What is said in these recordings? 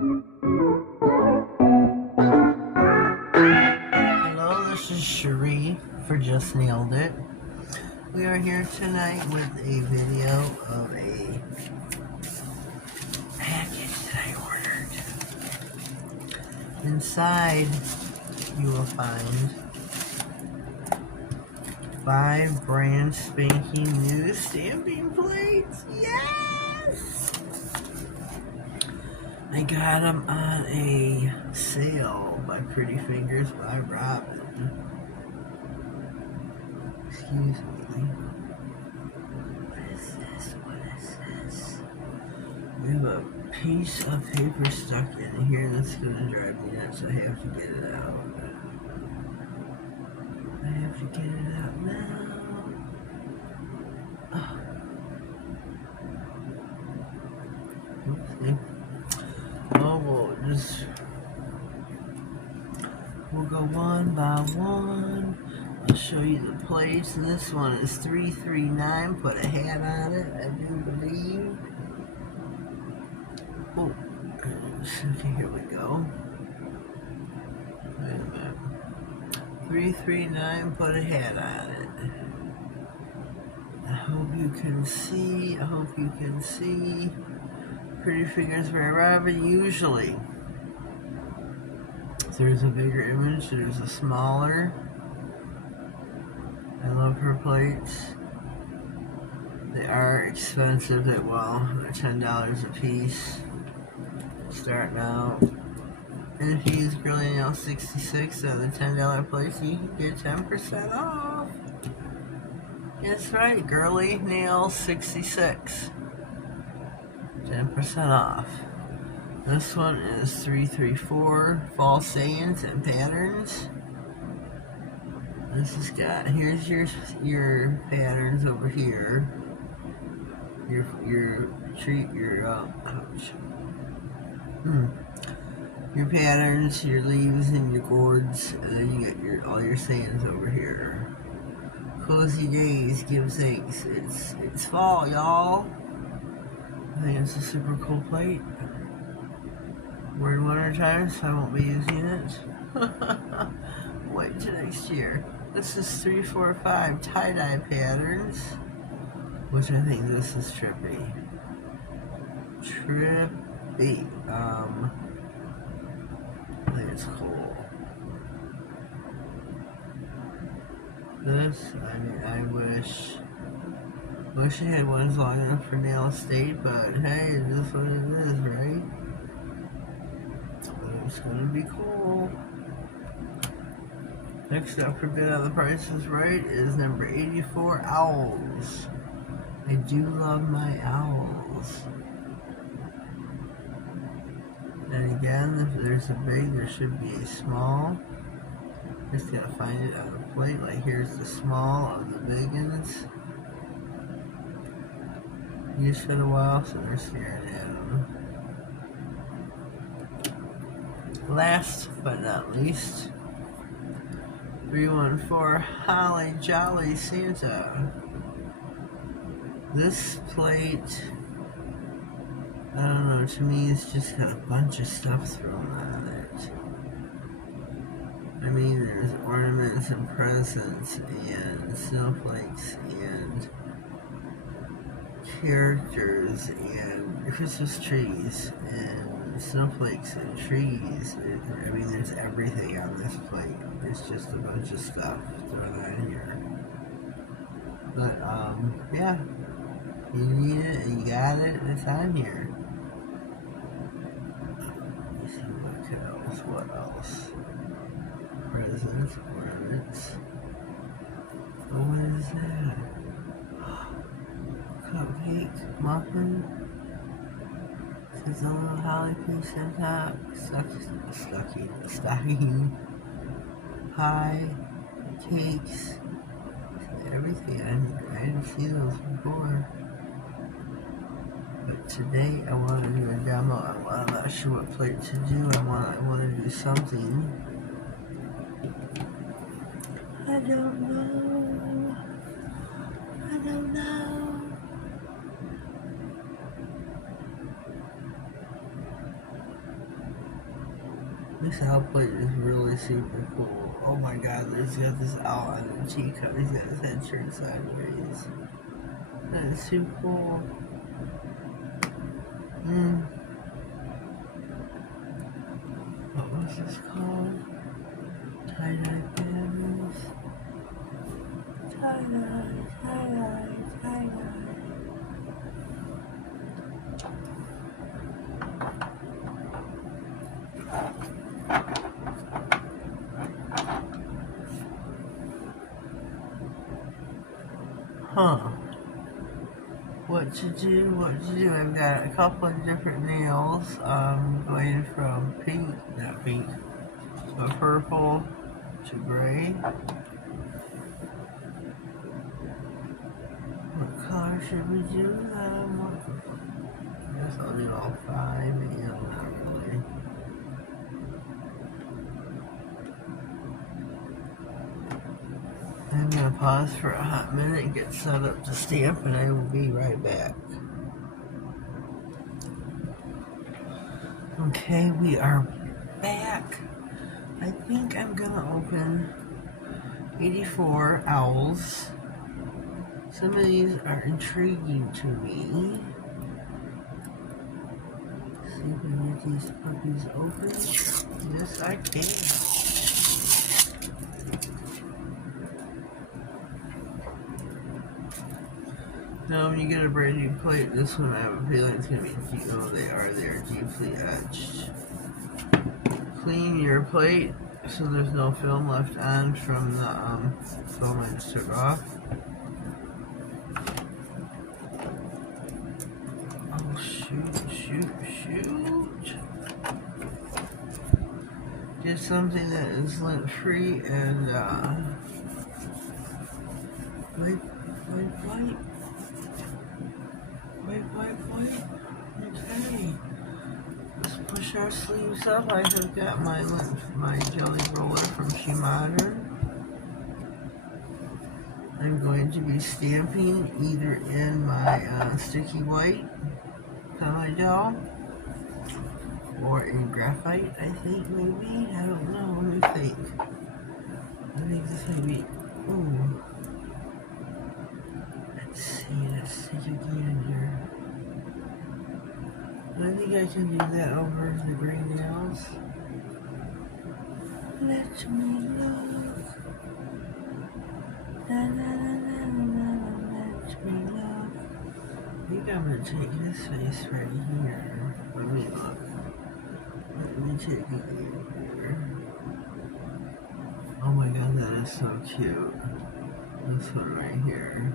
Hello, this is Cherie for Just Nailed It. We are here tonight with a video of a package that I ordered. Inside, you will find 5 brand spanking new stamping plates. Yes! I got them on a sale by Pretty Fingers by Robin. Excuse me. What is this? What is this? We have a piece of paper stuck in here that's gonna drive me nuts. I have to get it out. I have to get it out now. Oh. Oopsie. Oh, we'll go one by one. I'll show you the plates. And this one is 339. Put a hat on it, I do believe. Oh, okay, here we go. Wait a minute. 339, put a hat on it. I hope you can see. I hope you can see. Pretty Fingers by Robin. Usually, there's a bigger image, there's a smaller. I love her plates. They are expensive. They're $10 a piece. Starting out. And if you use Girly Nail 66 on the $10 plates, you can get 10% off. That's right, Girly Nail 66. 10% off. This one is 334 Fall Sayings and Patterns. This has got, here's your patterns over here. Your patterns, your leaves, and your gourds, and then you get all your sayings over here. Cozy days, give thanks. It's fall, y'all. I think it's a super cool plate. We're in winter time, so I won't be using it. Wait till next year. This is 345 tie-dye patterns, which I think this is trippy. Trippy. I think it's cool. This, I mean, I wish I had ones long enough for Nail Estate, but hey, this is what it is, right? But it's gonna be cool. Next up for Bid on the Price is Right is number 84, Owls. I do love my owls. And again, if there's a big, there should be a small. Just gotta find it on the plate. Like here's the small of the big ones. You spent a while, so they're staring at them. Last but not least, 314 Holly Jolly Santa. This plate, I don't know, to me it's just got a bunch of stuff thrown on it. I mean, there's ornaments and presents and snowflakes and characters and Christmas trees and snowflakes and trees. I mean, there's everything on this plate. It's just a bunch of stuff thrown on here. But, yeah. You need it, you got it, it's on here. Let's see what else? Presents, ornaments. Oh, what is that? Cupcake, muffin. Says a little holly piece on top. Stocking. Pie. Cakes. Everything on here. I didn't see those before. But today I want to do a demo. I'm not sure what plate to do. I want to do something. I don't know. I don't know. This owl plate is really super cool. Oh my god, there's got this owl on the teacup. He's got his head turned sideways. That is super cool. What was this called? Tie-dye panels. Tie-dye, tie-dye, tie-dye. Huh. What to do? I've got a couple of different nails. Going from purple to gray. What color should we do them? I guess I'll do all 5. Not really. I'm gonna pause for a hot minute, get set up to stamp, and I will be right back. Okay, we are back. I think I'm gonna open 84 owls. Some of these are intriguing to me. Let's see if we can get these puppies open. Yes, I can. Now, when you get a brand new plate, this one I have a feeling it's going to be deep. Oh, they're deeply etched. Clean your plate so there's no film left on from the film I just took off. Oh, shoot. Get something that is lint free and wipe. Okay. Let's push our sleeves up. I have got my jelly roller from Modern. I'm going to be stamping either in my sticky white color gel or in graphite, I think, maybe. I don't know. What do you think? I think this may be. Ooh. Let's take a gander. I think I can do that over the gray nails. Let me look. Na, na, na, na, na, let me look. I think I'm going to take this face right here. Let me look. Let me take it here. Oh my god, that is so cute. This one right here.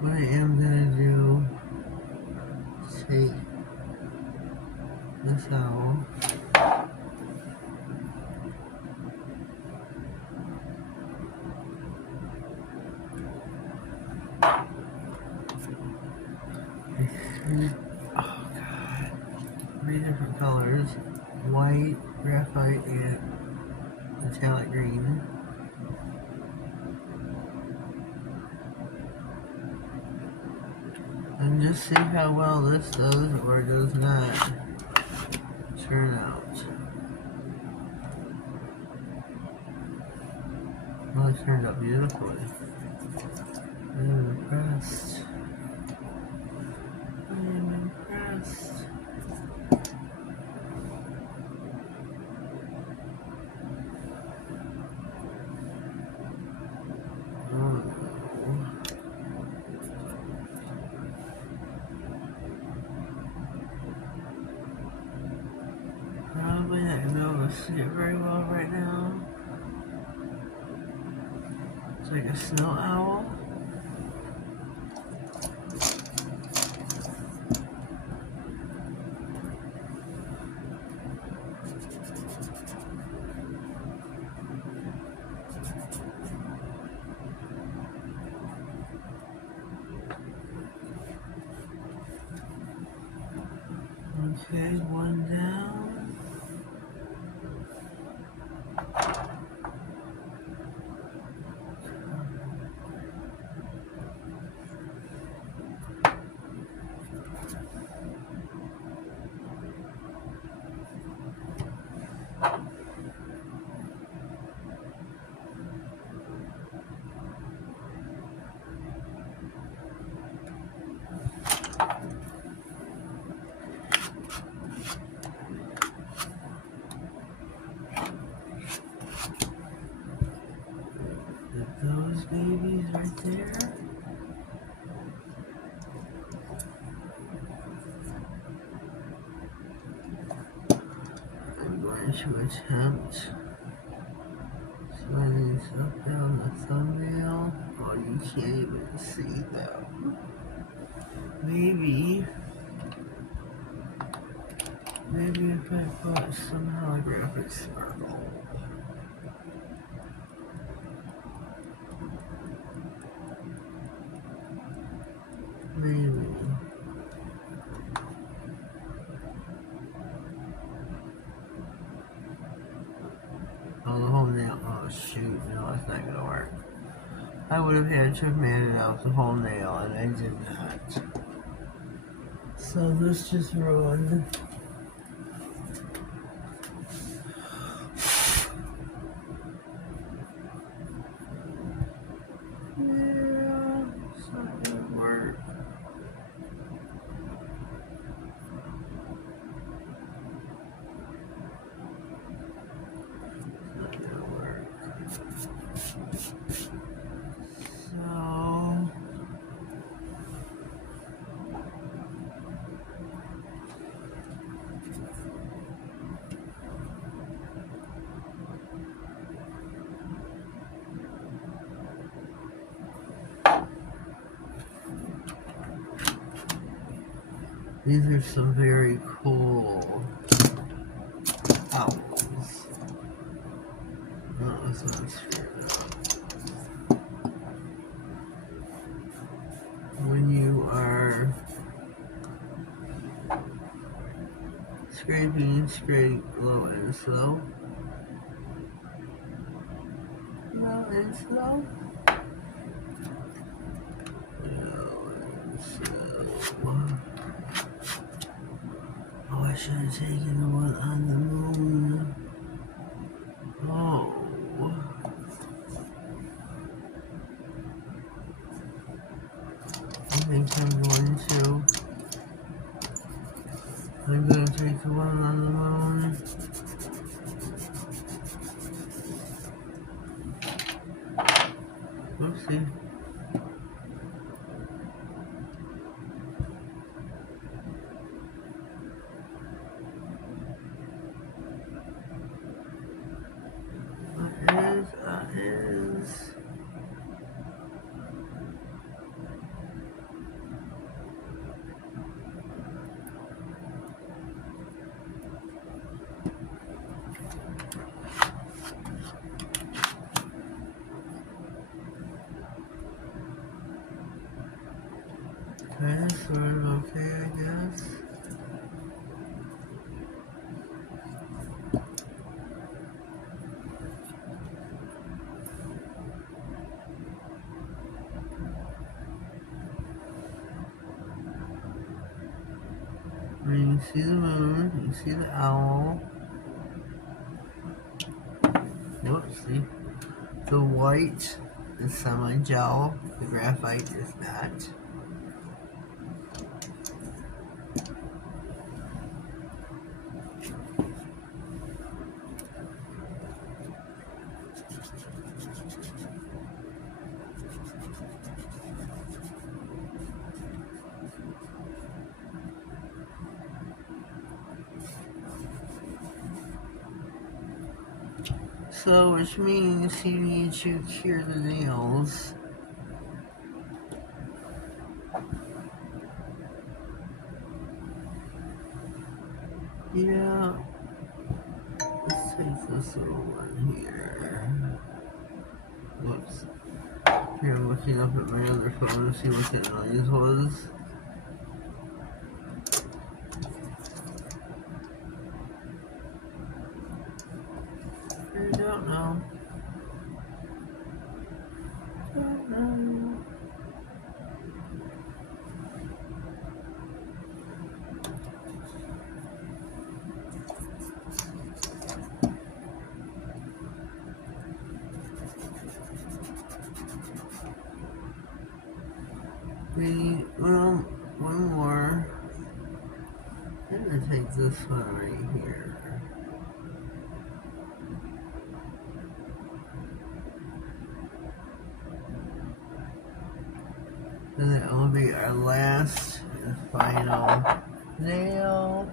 What I am gonna do is take this owl. Oh god. 3 different colors. White, graphite, and metallic green. And just see how well this does or does not turn out. Well, it turned out beautifully. I'm impressed. Probably not going to be able to see it very well right now. It's like a snow owl. Okay, one down. going to attempt sliding this up down the thumbnail. Oh, you can't even see them. Maybe if I put some holographic sparkle. Maybe. Oh, the whole nail. Oh, shoot. No, it's not gonna work. I would have had to have made it out the whole nail, and I did not. So this just ruined. Yeah, it's not gonna work. These are some very cool owls. No, it's not straight up. When you are scraping, scrape low and slow. Low and slow. Low and slow. Oh, I should have taken the one on the moon. Oh. I think I'm going to take the one on the moon. Oopsie. That is. Okay, sort of okay, I guess. I mean, you see the moon, you see the owl. Whoopsie. The white is semi-gel, the graphite is not. So, which means you need to cure the nails. Yeah. Let's take this little one here. Whoops. Here, I'm looking up at my other phone to see what that noise was. I don't know. Don't know. We need, well, one more. I'm gonna take this one right here. And that will be our last and final nail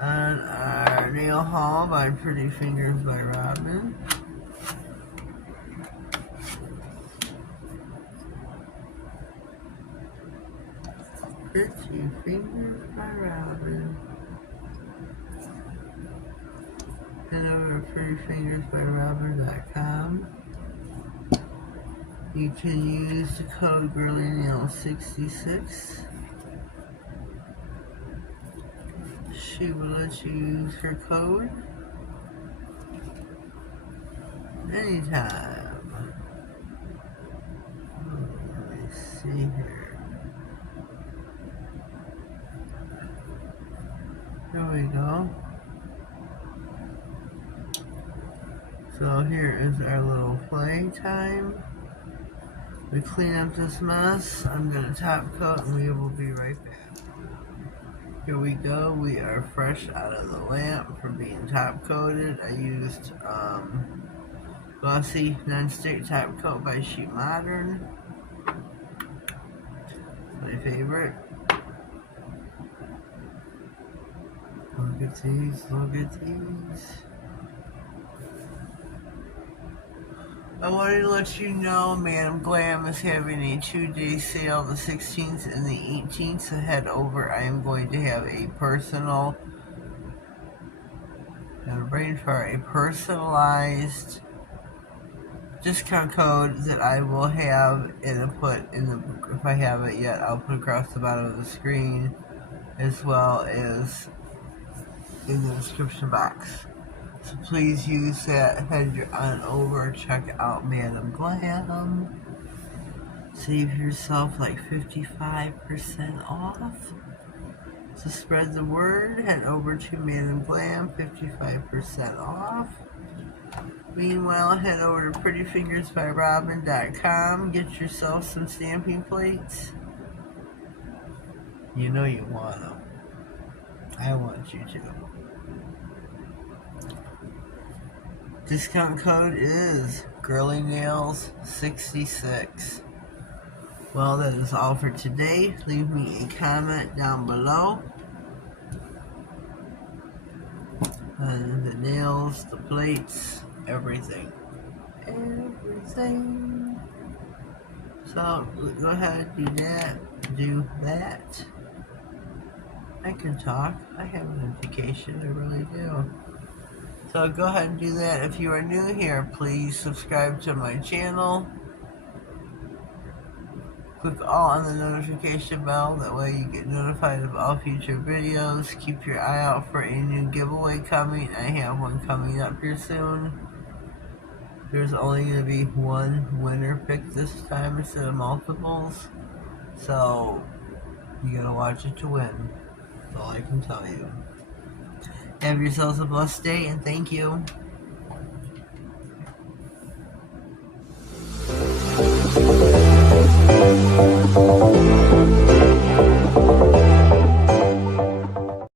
on our nail nail haul by Pretty Fingers by Robin. Pretty Fingers by Robin. Head over to prettyfingersbyrobin.com. You can use the code GirlyNail66. She will let you use her code anytime. Let me see here. There we go. So here is our little play time. We clean up this mess. I'm going to top coat and we will be right back. Here we go. We are fresh out of the lamp from being top coated. I used Glossy Non-Stick Top Coat by Sheet Modern. My favorite. Look at these, look at these. I wanted to let you know Madam Glam is having a 2-day sale, the 16th and the 18th, so head over. I am going to have a personalized discount code that I will have put in the, if I have it yet, I'll put across the bottom of the screen as well as in the description box. So please use that. Head on over, check out Madam Glam. Save yourself like 55% off. So spread the word. Head over to Madam Glam, 55% off. Meanwhile, head over to prettyfingersbyrobin.com. Get yourself some stamping plates. You know you want them. I want you to. Discount code is GirlyNails66. Well, that is all for today. Leave me a comment down below on the nails, the plates, everything. Everything. So, go ahead, do that. I can talk. I have a notification, I really do. So go ahead and do that. If you are new here, please subscribe to my channel. Click all on the notification bell. That way you get notified of all future videos. Keep your eye out for a new giveaway coming. I have one coming up here soon. There's only going to be one winner picked this time instead of multiples. So you gotta watch it to win. That's all I can tell you. Have yourselves a blessed day and thank you.